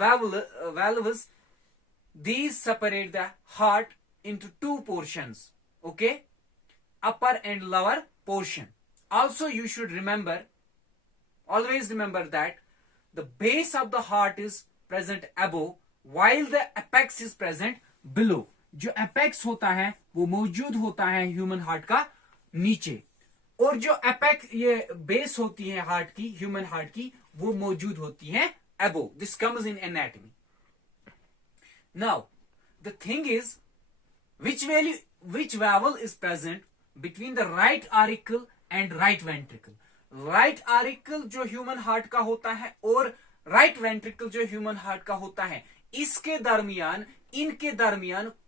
valves, these separate the heart into two portions, okay, upper and lower portion. Also you should always remember that the base of the heart is present above while the apex is present below. जो apex होता है वो मौजूद होता है human heart का नीचे, और जो apex ये बेस होती है हार्ट की, ह्यूमन हार्ट की, वो मौजूद होती है above. This comes in anatomy. Now the thing is, which valve is present between the right auricle and right ventricle. Right auricle जो ह्यूमन हार्ट का होता है और राइट वेंट्रिकल जो ह्यूमन हार्ट का होता है, इनके दरमियान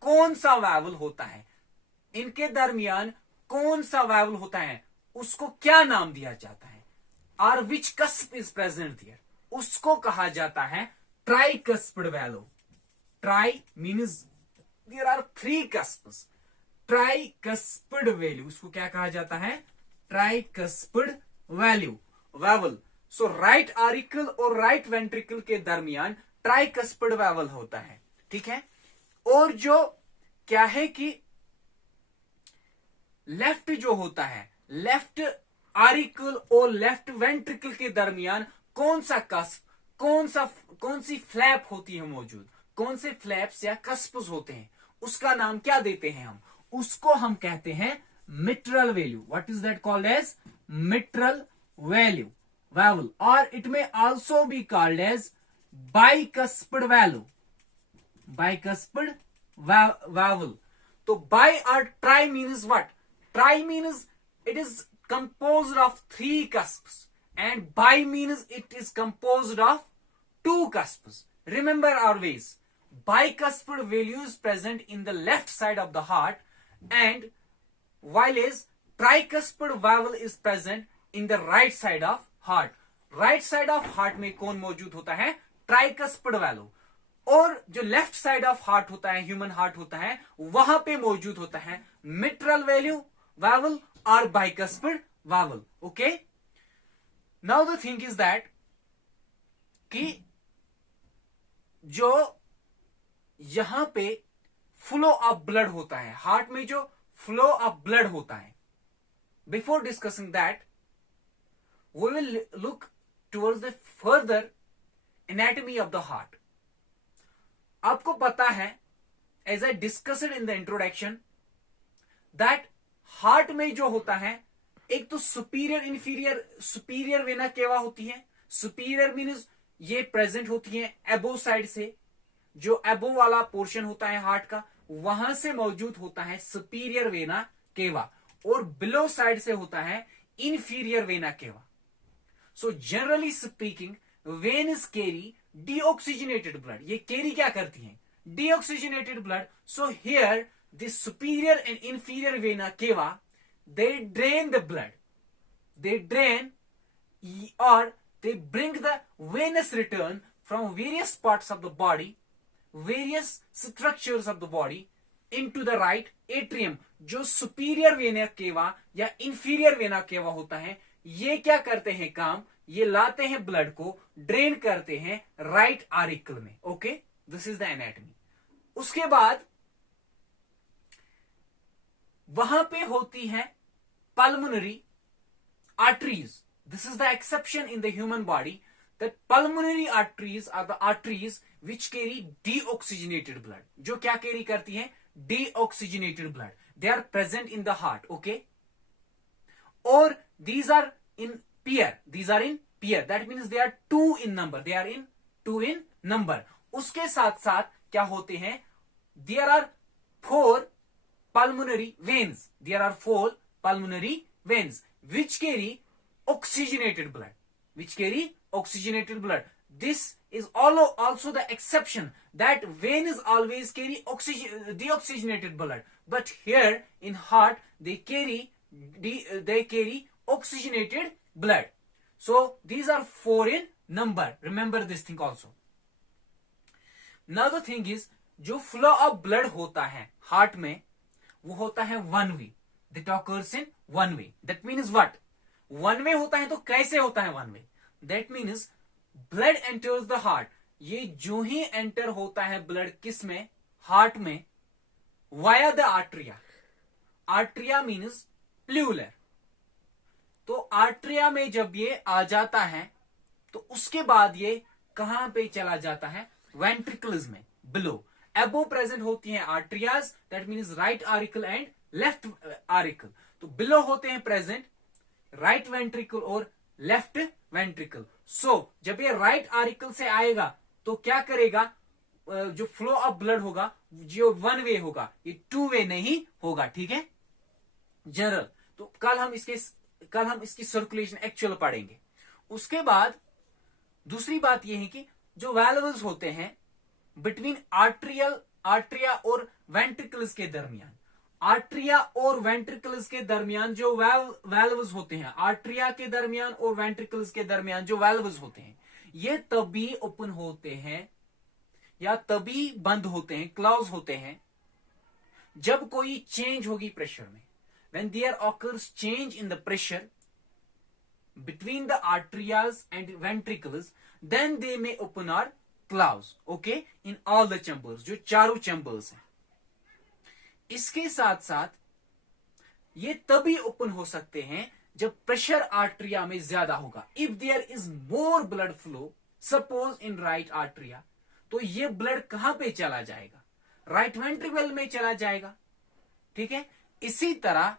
कौन सा वाल्व होता है, इनके दरमियान कौन सा वाल्व होता है, उसको क्या नाम दिया जाता है, और which cusp is present there, उसको कहा जाता है tricuspid valve. Tri means there are 3 cusps. Tricuspid valve, उसको क्या कहा जाता है, tricuspid valve. So right auricle और राइट वेंट्रिकल के दरमियान ट्राइकस्पिड वाल्व होता है, ठीक है. और जो क्या है कि लेफ्ट जो होता है, लेफ्ट ऑरिकल और लेफ्ट वेंट्रिकल के दरमियान कौन सा कस्प, कौन सी फ्लैप होती है मौजूद, कौन से फ्लैप्स या कस्प्स होते हैं, उसका नाम क्या देते हैं हम, उसको हम कहते हैं mitral value. What is that called as mitral valve, or it may also be called as bicuspid valve. So bi or tri means what? Tri means it is composed of 3 cusps, and bi means it is composed of 2 cusps. Remember always, bicuspid valve is present in the left side of the heart, and while is tricuspid valve is present in the right side of heart. Right side of heart में कौन मौजूद होता है, tricuspid valve, और जो left side of heart होता है, human heart होता है, वहां पे मौजूद होता है मिट्रल वाल्व और bicuspid valve. Okay, now the thing is that कि जो यहां पे फ्लो ऑफ ब्लड होता है, हार्ट में जो फ्लो ऑफ ब्लड होता है, before discussing that we will look towards the further anatomy of the heart. आपको पता है, as I discussed in the introduction, that heart में जो होता है, एक तो सुपीरियर वेना केवा होती है. सुपीरियर मीन्स ये प्रेजेंट होती है एबो साइड से, जो एबो वाला पोर्शन होता है हार्ट का, वहां से मौजूद होता है सुपीरियर वेना केवा, और बिलो साइड से होता है inferior vena cava. So generally speaking, veins carry deoxygenated blood. ये carry क्या करती हैं, deoxygenated blood. So here the superior and inferior vena cava, they drain the blood, they drain or they bring the venous return from various parts of the body, various structures of the body into the right atrium. जो superior vena cava या inferior vena cava होता है, ये क्या करते हैं काम, ये लाते हैं ब्लड को, ड्रेन करते हैं राइट ऑरिकल में. Okay, this is the anatomy. उसके बाद वहां पे होती है pulmonary arteries. This is the exception in the human body, that pulmonary arteries are the arteries which carry deoxygenated blood. जो क्या कैरी करती हैं, deoxygenated blood. They are present in the heart. Okay, or these are in pair, that means they are 2 in number, they are in 2 in number. उसके साथ साथ क्या होते हैं, there are 4 pulmonary veins, which carry oxygenated blood. This is also the exception, that veins always carry deoxygenated blood, but here in heart they carry oxygenated blood. So these are 4 in number. Remember this thing also. Now the thing is, जो flow of blood होता है heart में, वो होता है one way. That occurs in one way. That means what? One way होता है तो कैसे होता है one way? That means blood enters the heart. ये जो ही एंटर होता है ब्लड किस में, हार्ट में, via the atria. Atria means plural. तो आर्ट्रिया में जब ये आ जाता है तो उसके बाद ये कहां पे चला जाता है, वेंट्रिकल्स में बिलो. एबो प्रेजेंट होती हैं atria, that means right auricle and left auricle. तो बिलो होते हैं प्रेजेंट राइट वेंट्रिकल और लेफ्ट वेंट्रिकल. सो जब ये राइट आरिकल से आएगा तो क्या करेगा, जो फ्लो ऑफ ब्लड होगा जो वन वे होगा, ये टू वे नहीं होगा. ठीक है जनरल. तो कल हम इसकी सर्कुलेशन एक्चुअल पढ़ेंगे. उसके बाद दूसरी बात यह है कि जो वैल्वल्स होते हैं बिटवीन आर्ट्रिया और वेंट्रिकल्स के दरमियान, आर्ट्रिया और वेंट्रिकल्स के दरमियान जो वैल्व्स होते हैं, आर्ट्रिया के दरमियान और वेंट्रिकल्स के दरमियान जो वैल्व्स होते हैं, ये तभी ओपन होते हैं या तभी बंद होते हैं, क्लोज होते हैं, जब कोई चेंज होगी प्रेशर में. When there occurs change in the pressure between the arteries and ventricles, then they may open or close. Okay, in all the chambers, जो चारों chambers हैं. इसके साथ साथ ये तभी ओपन हो सकते हैं जब प्रेशर आर्ट्रिया में ज्यादा होगा. If there is more blood flow suppose in right atria, तो ये ब्लड कहां पे चला जाएगा, राइट वेंट्रिकल में चला जाएगा. ठीक है. इसी तरह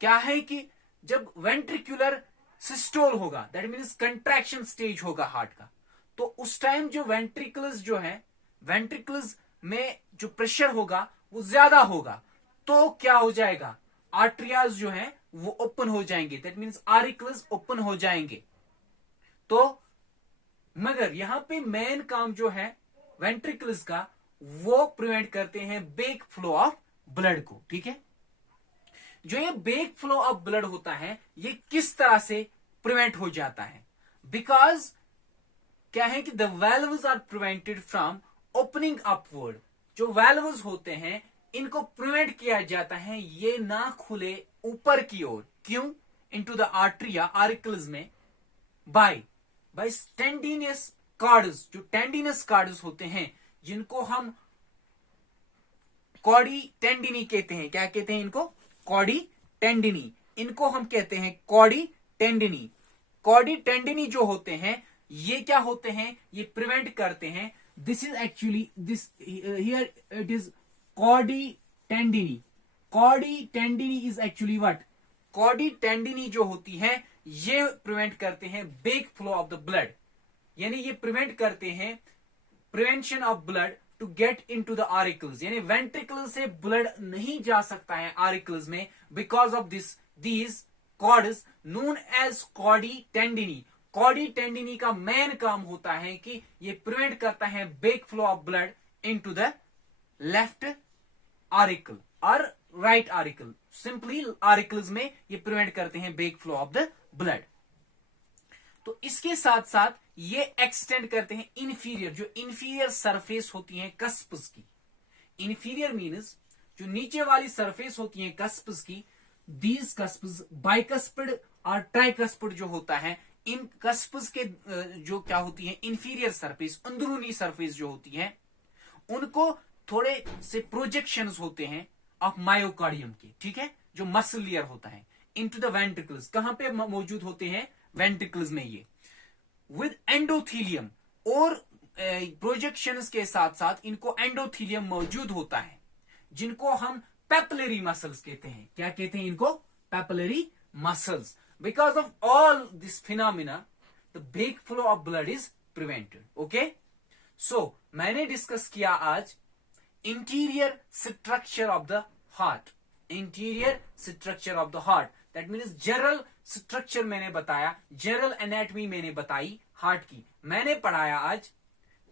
क्या है कि जब वेंट्रिकुलर सिस्टोल होगा, दैट मीन्स कंट्रैक्शन स्टेज होगा हार्ट का, तो उस टाइम जो वेंट्रिकल्स जो है, वेंट्रिकल्स में जो प्रेशर होगा वो ज्यादा होगा, तो क्या हो जाएगा, आर्ट्रियाज जो है वो ओपन हो जाएंगे, दैट मीन्स आरिकल्स ओपन हो जाएंगे. तो मगर यहां पे मेन काम जो है वेंट्रिकल्स का, वो प्रिवेंट करते हैं बेक फ्लो ऑफ ब्लड को. ठीक है. जो ये बेक फ्लो ऑफ ब्लड होता है ये किस तरह से प्रिवेंट हो जाता है, बिकॉज क्या है कि the valves are prevented from opening upward. जो वैल्व्स होते हैं इनको प्रिवेंट किया जाता है ये ना खुले ऊपर की ओर. क्यों, इनटू द आर्ट्रिया आरिकल्स में, बाय टेंडिनस कार्ड्स. जो टेंडिनस कार्ड्स होते हैं जिनको हम कॉडी टेंडिनी कहते हैं. क्या कहते हैं इनको, कॉडी टेंडिनी. इनको हम कहते हैं कॉडी टेंडिनी. कॉडी टेंडिनी जो होते हैं ये क्या होते हैं, ये प्रिवेंट करते हैं. This is actually this here it is Cardi टेंडिनी. Cardi टेंडिनी is actually what, Cardi टेंडिनी जो होती है ये प्रिवेंट करते हैं back flow of the blood. यानी ये प्रिवेंट करते हैं prevention of blood to get into the आरिकल्स. यानी वेंट्रिकल से ब्लड नहीं जा सकता है आरिकल्स में because of these chords known as Cardi टेंडिनी. Cardi टेंडिनी का मेन काम होता है कि ये प्रिवेंट करता है back flow of blood into the left auricle और राइट आरिकल. सिंपली आरिकल्स में ये प्रिवेंट करते हैं back flow of the blood. तो इसके साथ साथ ये एक्सटेंड करते हैं इंफीरियर, जो इंफीरियर सरफेस होती है कस्प्स की. इंफीरियर मीन्स जो नीचे वाली सरफेस होती है कस्प्स की, दीज कस्प्स बाइकस्पिड और ट्राइकस्पिड जो होता है, इन कस्प्स के जो क्या होती है इंफीरियर सरफेस, अंदरूनी सरफेस जो होती है, उनको थोड़े से प्रोजेक्शंस होते हैं ऑफ मायोकार्डियम के. ठीक है. जो मसल लेयर होता है इनटू द वेंट्रिकल्स. कहां पे मौजूद होते हैं, वेंट्रिकल्स में. ये विद एंडोथीलियम और प्रोजेक्शंस के साथ साथ इनको एंडोथीलियम मौजूद होता है, जिनको हम पेपिलरी मसल्स कहते हैं. क्या कहते हैं इनको, papillary muscles. Because of all this phenomena the back flow of blood is prevented. Okay. So मैंने डिस्कस किया आज interior structure of the heart. Interior structure of the heart, that means general structure मैंने बताया, general anatomy मैंने बताई heart की. मैंने पढ़ाया आज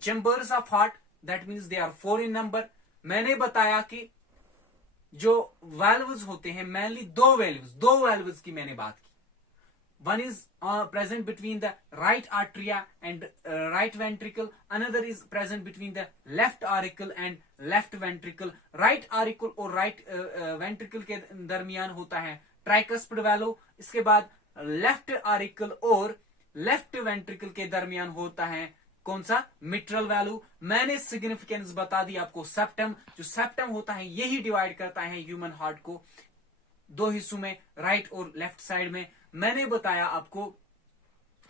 chambers of heart, that means they are 4 in number. मैंने बताया कि जो वैल्व्स होते हैं मेनली दो वैल्व्स की मैंने बात की. One is present between the right atria and right ventricle. Another is present between the left auricle and left ventricle. Right auricle और right ventricle के दरमियान होता है tricuspid valve. इसके बाद left auricle और left ventricle के दरमियान होता है कौन सा, मिट्रल वैल्यू। मैंने सिग्निफिकेंस बता दी आपको, सेप्टम, जो सेप्टम होता है यही डिवाइड करता है ह्यूमन हार्ट को दो हिस्सों में, राइट और लेफ्ट साइड में। मैंने बताया आपको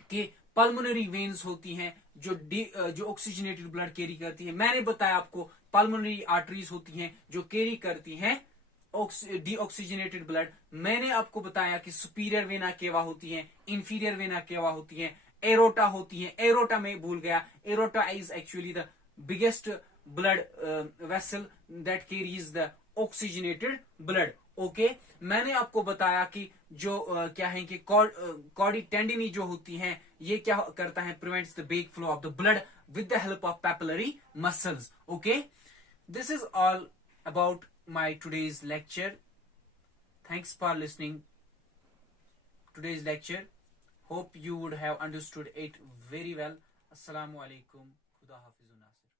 कि पल्मोनरी वेन्स होती हैं जो ऑक्सीजनेटेड ब्लड कैरी करती है। मैंने बताया आपको पल्मोनरी आर्टरीज होती हैं जो कैरी करती हैं डीऑक्सीजनेटेड ब्लड। मैंने आपको बताया कि सुपीरियर वेना केवा होती है, इंफीरियर वेना केवा होती है, एरोटा होती है। एरोटा में भूल गया, aorta is actually the biggest blood vessel that carries the oxygenated blood. Okay, मैंने आपको बताया कि जो क्या है कि कॉर्डी टेंडिनी जो होती हैं ये क्या करता है, prevents the back flow of the blood with the help of papillary muscles. Okay, this is all about my today's lecture. Thanks for listening today's lecture. Hope you would have understood it very well. Assalamu alaikum. Khuda Hafizun Nasir.